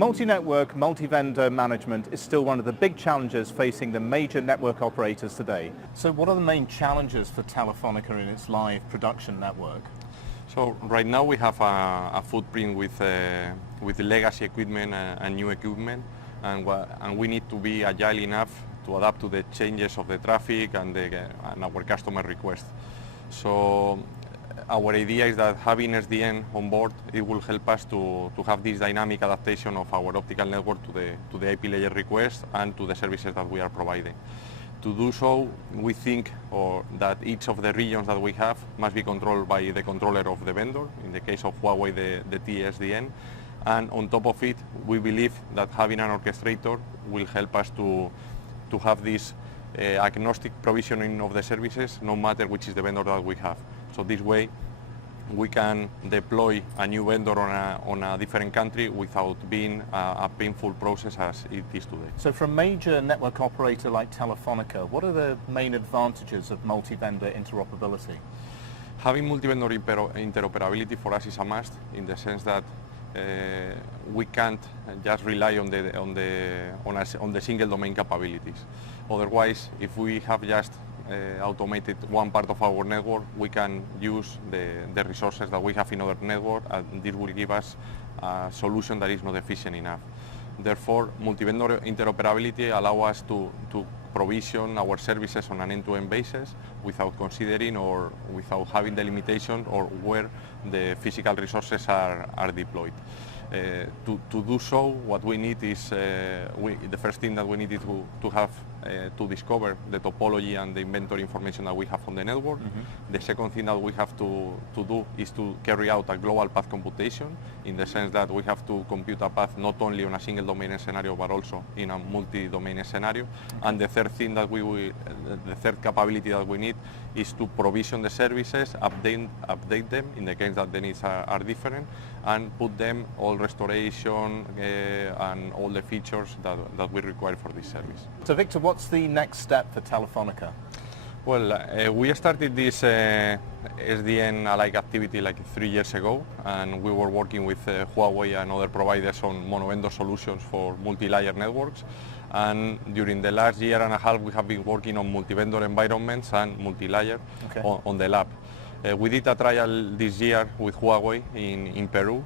Multi-network, multi-vendor management is still one of the big challenges facing the major network operators today. So what are the main challenges for Telefonica in its live production network? So right now we have a footprint with legacy equipment and new equipment, and we need to be agile enough to adapt to the changes of the traffic and our customer requests. So our idea is that having SDN on board, it will help us to have this dynamic adaptation of our optical network to the IP layer requests and to the services that we are providing. To do so, we think that each of the regions that we have must be controlled by the controller of the vendor, in the case of Huawei, the T-SDN. And on top of it, we believe that having an orchestrator will help us to have this agnostic provisioning of the services, no matter which is the vendor that we have. So this way, we can deploy a new vendor on a different country without being a painful process as it is today. So for a major network operator like Telefonica, what are the main advantages of multi-vendor interoperability? Having multi-vendor interoperability for us is a must, in the sense that we can't just rely on the single domain capabilities. Otherwise, if we have just automated one part of our network, we can use the resources that we have in other network, and this will give us a solution that is not efficient enough. Therefore, multi-vendor interoperability allows us to provision our services on an end-to-end basis without considering or without having the limitation or where the physical resources are deployed. To do so, what we need is, the first thing that we need is to have to discover the topology and the inventory information that we have on the network. Mm-hmm. The second thing that we have to do is to carry out a global path computation, in the sense that we have to compute a path not only on a single domain scenario but also in a multi-domain scenario. Okay. And the third thing that the third capability that we need is to provision the services, update them in the case that the needs are different, and put them all restoration and all the features that we require for this service. So Victor, what's the next step for Telefonica? Well, we started this SDN-alike activity like 3 years ago, and we were working with Huawei and other providers on mono-vendor solutions for multi-layer networks. And during the last year and a half, we have been working on multi-vendor environments and multi-layer. Okay. on the lab. We did a trial this year with Huawei in Peru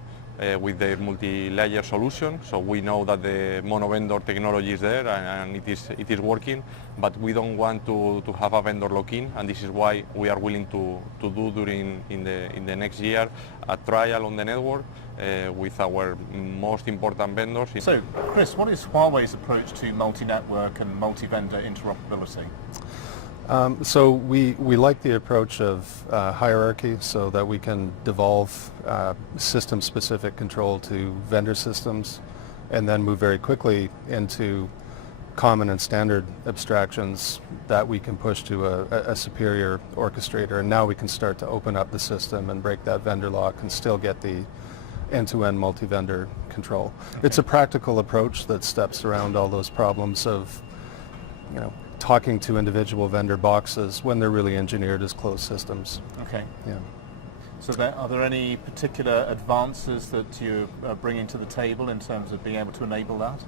with their multi-layer solution. So we know that the mono-vendor technology is there and it is working, but we don't want to have a vendor lock-in, and this is why we are willing to do in the next year a trial on the network with our most important vendors. So, Chris, what is Huawei's approach to multi-network and multi-vendor interoperability? So we like the approach of hierarchy, so that we can devolve system-specific control to vendor systems and then move very quickly into common and standard abstractions that we can push to a superior orchestrator. And now we can start to open up the system and break that vendor lock and still get the end-to-end multi-vendor control. Okay. It's a practical approach that steps around all those problems of, talking to individual vendor boxes when they're really engineered as closed systems. Okay. Yeah. So are there any particular advances that you're bringing to the table in terms of being able to enable that?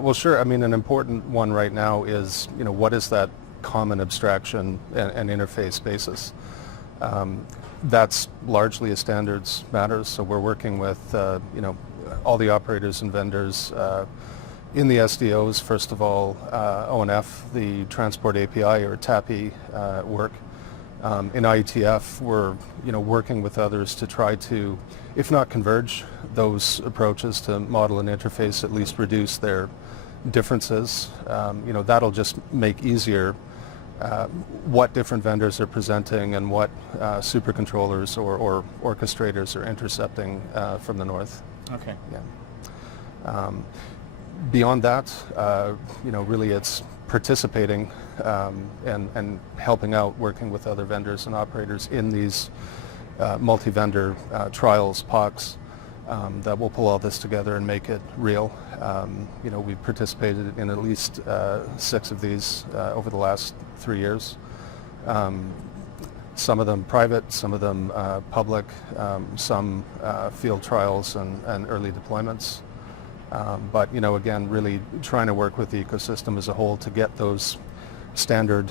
Well, sure. I mean, an important one right now is, what is that common abstraction and interface basis? That's largely a standards matter, so we're working with, all the operators and vendors in the SDOs, first of all, ONF, the Transport API or TAPI work. In IETF, we're working with others to try to, if not converge those approaches to model and interface, at least reduce their differences. That'll just make easier what different vendors are presenting and what supercontrollers or orchestrators are intercepting from the north. Okay. Yeah. Beyond that, really it's participating and helping out, working with other vendors and operators in these multi-vendor trials, POCs, that will pull all this together and make it real. We've participated in at least 6 of these over the last 3 years. Some of them private, some of them public, some field trials and early deployments. But again, really trying to work with the ecosystem as a whole to get those standard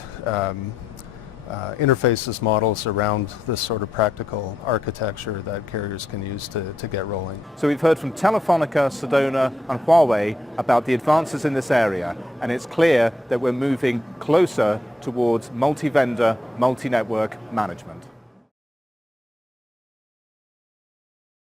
interfaces models around this sort of practical architecture that carriers can use to get rolling. So we've heard from Telefonica, Sedona and Huawei about the advances in this area, and it's clear that we're moving closer towards multi-vendor, multi-network management.